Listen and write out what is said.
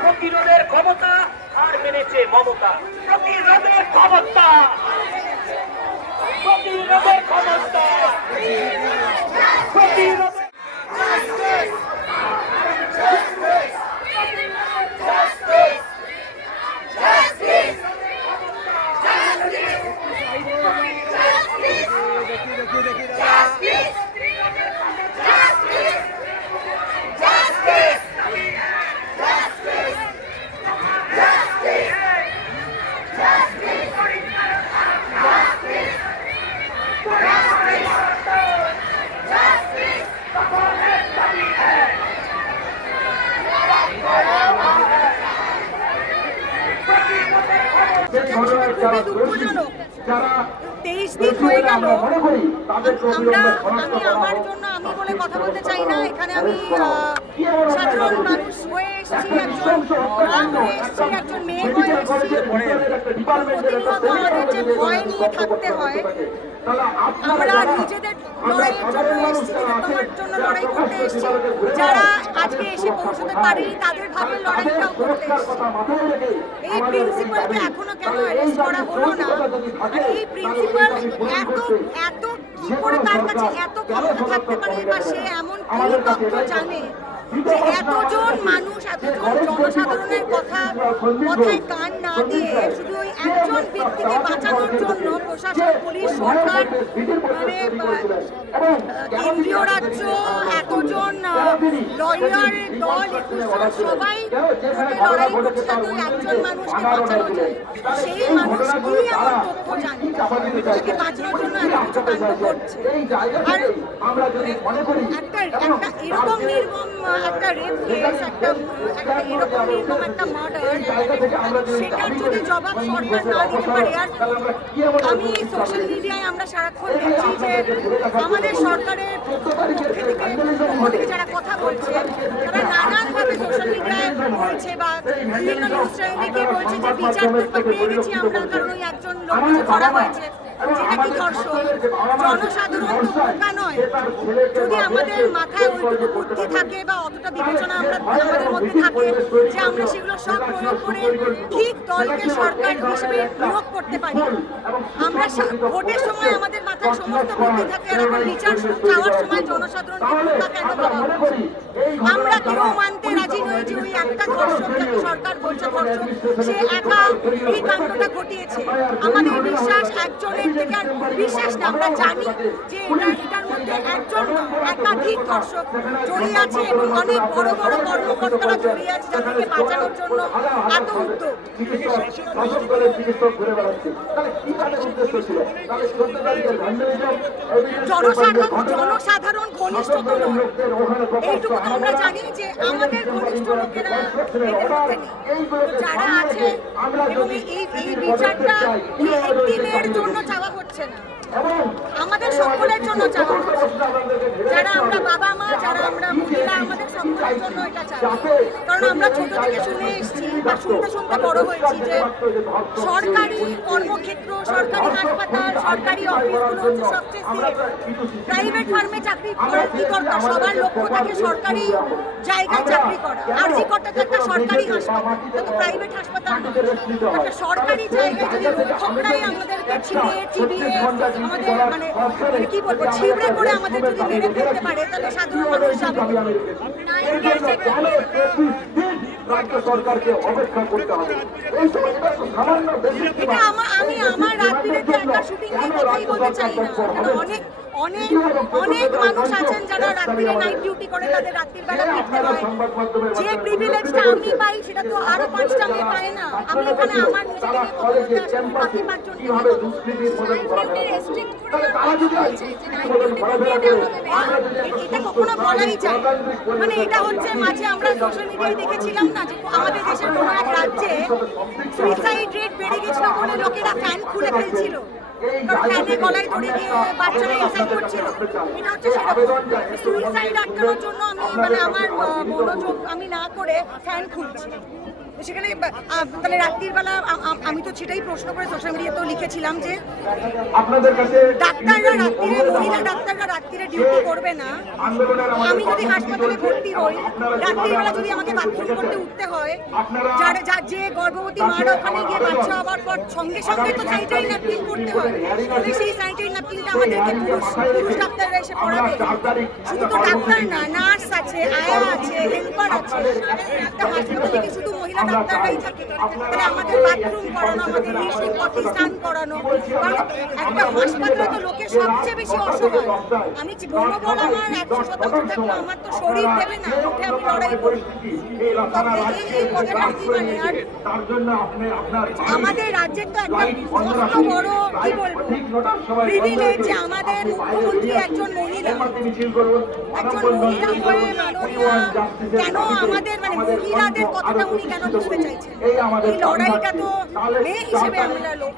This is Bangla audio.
প্রতিরোধের ক্ষমতা আর মেনেছে মমতা। প্রতিরোধের ক্ষমতা, প্রতিরোধের ক্ষমতা, প্রতিরোধ। যারা 23 দিন হয়ে গেল, আমি আমার জন্য আমি বলে কথা বলতে চাই না। এখানে আমি সাধারণ মানুষ হয়ে এসেছি, একজন মা হয়ে এসেছি, একজন মেয়ে হয়ে এসেছি। প্রতিনিয়ত আমাদের যে ভয় নিয়ে থাকতে হয়, আমরা নিজেদের লড়াইয়ের জন্য এসেছি, তোমার জন্য লড়াই করতে এসেছি। যারা আজকে এসে পৌঁছতে পারেনি তাদের ভাবে লড়াইটাও করতে এসেছি। এই প্রিন্সিপালকে এখনো কেন অ্যারেস্ট করা হলো না? এই প্রিন্সিপাল এত কি করে তার কাছে এত ক্ষমতা থাকতে পারে, বা সে এমন কি তথ্য জানে যে এতজন মানুষ, এতজন জনসাধারণের কথায় কান না দিয়ে শুধু ওই একজন ব্যক্তিকে বাঁচানোর জন্য প্রশাসন, পুলিশ, সরকার, মানে কেন্দ্রীয় রাজ্য, এতজন লয়ার দল, 21 জন সবাই লড়াই করছে যাতে ওই একজন মানুষকে বাঁচানো যায়। সেই মানুষ কি এমন তথ্য জানে তাকে বাঁচানোর জন্য এত কিছু কাণ্ড করছে? আর একটা এরকম নির্মম একটা রেপ কেস, একটা এরকম নির্মম একটা মার্ডার, সেটার যদি জবাব সরকার না দিতে পারে। আর আমি সোশ্যাল মিডিয়ায় আমরা সারাক্ষণ দেখছি যে আমাদের সরকারের পক্ষ থেকে যারা কথা বলছে তারা নানানভাবে সোশ্যাল মিডিয়ায় বলছে বা বিভিন্ন নিউজ চ্যানেলে গিয়ে বলছে যে বিচার তো পেয়ে গেছি আমরা, কারণ ওই একজন লোককে ধরা হয়েছে, যেটা কি ধর্ষণ। জনসাধারণ তো বোকা নয়। যদি আমাদের মাথায় ওইটুকু বুদ্ধি থাকে বা অতটা বিবেচনা আমাদের মধ্যে থাকে যে আমরা সেগুলো সব প্রয়োগ করে ঠিক দলকে সরকার হিসেবে নিয়োগ করতে পারি, আমরা ভোটের সময় আমাদের মাথায় সমস্ত বুদ্ধি থাকে, আর এখন বিচার চাওয়ার সময় জনসাধারণকে বোকা কেন ভাবা হচ্ছে? আমরা কেউ মানতে রাজি নই যে ওই একটা ধর্ষক, যাকে সরকার বলছে ধর্ষক, সে একা এই কাণ্ডটা ঘটিয়েছে। আমাদের বিশ্বাস একজনের থেকে আর বিশ্বাস না, আমরা জানি যে এটার মধ্যে একজন একাধিক ধর্ষক জড়িয়ে আছে এবং অনেক বড় বড় কর্মকর্তারা জড়িয়ে আছে, যাদেরকে বাঁচানোর জন্য এত উদ্যোগ। জনসাধারণ ঘনিষ্ঠতা নয়, এইটুকু আমরা জানি যে আমাদের ঘনিষ্ঠ লোকেরা এদের মধ্যে নেই। যারা আছে এবং এই বিচারটা একটি মেয়ের জন্য চাওয়া হচ্ছে না, আমাদের সকলের জন্য চাওয়া হচ্ছে। যারা আমরা বাবা মা, যারা আমরা মহিলা, আমাদের সকলের জন্য এটা চাওয়া। কারণ আমরা ছোট থেকে শুনে এসেছি বা শুনতে শুনতে বড় হয়েছি যে সরকারি কর্মক্ষেত্র, সরকারি হাসপাতাল, সরকারি অফিসগুলো হচ্ছে সবচেয়ে সেফ। প্রাইভেট ফার্মে চাকরি করার কি দরকার? সবার লক্ষ্য থাকে সরকারি জায়গায় চাকরি করা। আরজি করটা তো একটা সরকারি হাসপাতাল, এটা তো প্রাইভেট হাসপাতাল। একটা সরকারি জায়গায় যদি রক্ষকরাই আমাদেরকে ছিঁড়ে চিবিয়ে আমাদের মানে কি বলবো, ছিঁড়ে করে আমাদের যদি মেরে ফেলতে পারে, তাহলে সাধারণ মানুষ যাবে। আমি আমার রাত্রিতে একটা শুটিং নিয়ে কথাই বলতে চাই না। অনেক অনেক অনেক মানুষ আছেন যারা রাত্রিরে নাইট ডিউটি করে, তাদের রাত্রির বেলা ফিরতে হয়। যে প্রিভিলেজটা আমি পাই সেটা তো আরো 5টা মেয়ে পায় না। আমি এখানে আমার নিজেকে নিয়ে কথা বলতে আসছি, বাকি 5 জনকে নিয়ে কথা বলছি। এটা কখনো বলাই যায় মানে এটা হচ্ছে মাঝে আমরা সোশ্যাল মিডিয়ায় দেখেছিলাম না যে আমাদের দেশের কোনো এক রাজ্যে সুইসাইড রেট বেড়ে গেছিল বলে লোকেরা ফ্যান খুলে তুলে ফেলছিল, কারণ ফ্যানে গলায় দড়ি দিয়ে বাচ্চারা ইনসাইড করছিল। এটা হচ্ছে সেরকম সুইসাইড আটকানোর জন্য আমি আমার মনোযোগ আমি না করে ফ্যান খুলছি। সেখানে তাহলে রাত্রির বেলা আমি তো সেটাই প্রশ্ন করে সোশ্যাল মিডিয়াতেও লিখেছিলাম যে আপনাদের কাছে ডাক্তাররা রাত্রিরে, মহিলা ডাক্তাররা রাত্রিরে ডিউটি করবে না। আমি যদি হাসপাতালে ভর্তি হই, রাত্রিবেলা যদি আমাকে বাথরুম করতে উঠতে হয়, যার যে গর্ভবতী মারা ওখানে গিয়ে বাচ্চা হওয়ার পর সঙ্গে সঙ্গে তো স্যানিটারি ন্যাপকিন করতে হয়, তাহলে সেই স্যানিটারি ন্যাপকিনটা আমাদেরকে পুরুষ ডাক্তাররা এসে পড়াবে। শুধু তো ডাক্তার না, নার্স আছে, আয়া আছে, হেল্পার আছে। একটা হাসপাতালে কি শুধু মহিলা ডাক্তাররাই থাকে? তাহলে আমাদের বাথরুম করানো, আমাদের রিসিভ পটি স্নান করানো, কারণ একটা হাসপাতালে তো লোকের সবচেয়ে বেশি অসহায়। আমি মনোবল আমার 100% থাকলে আমার তো শরীর দেবে না, উঠে আমি লড়াই করি। এই কথাটা কি মানে? আর আমাদের রাজ্যের তো একটা কত বড় কি বলবো প্রিভিলেজ যে আমাদের মুখ্যমন্ত্রী একজন মহিলা, একজন মহিলা হয়ে মাননীয় কেন আমাদের মানে মহিলাদের কথাটা উনি কেন বুঝতে চাইছেন? এই লড়াইটা তো মেয়ে হিসেবে আমরা লোক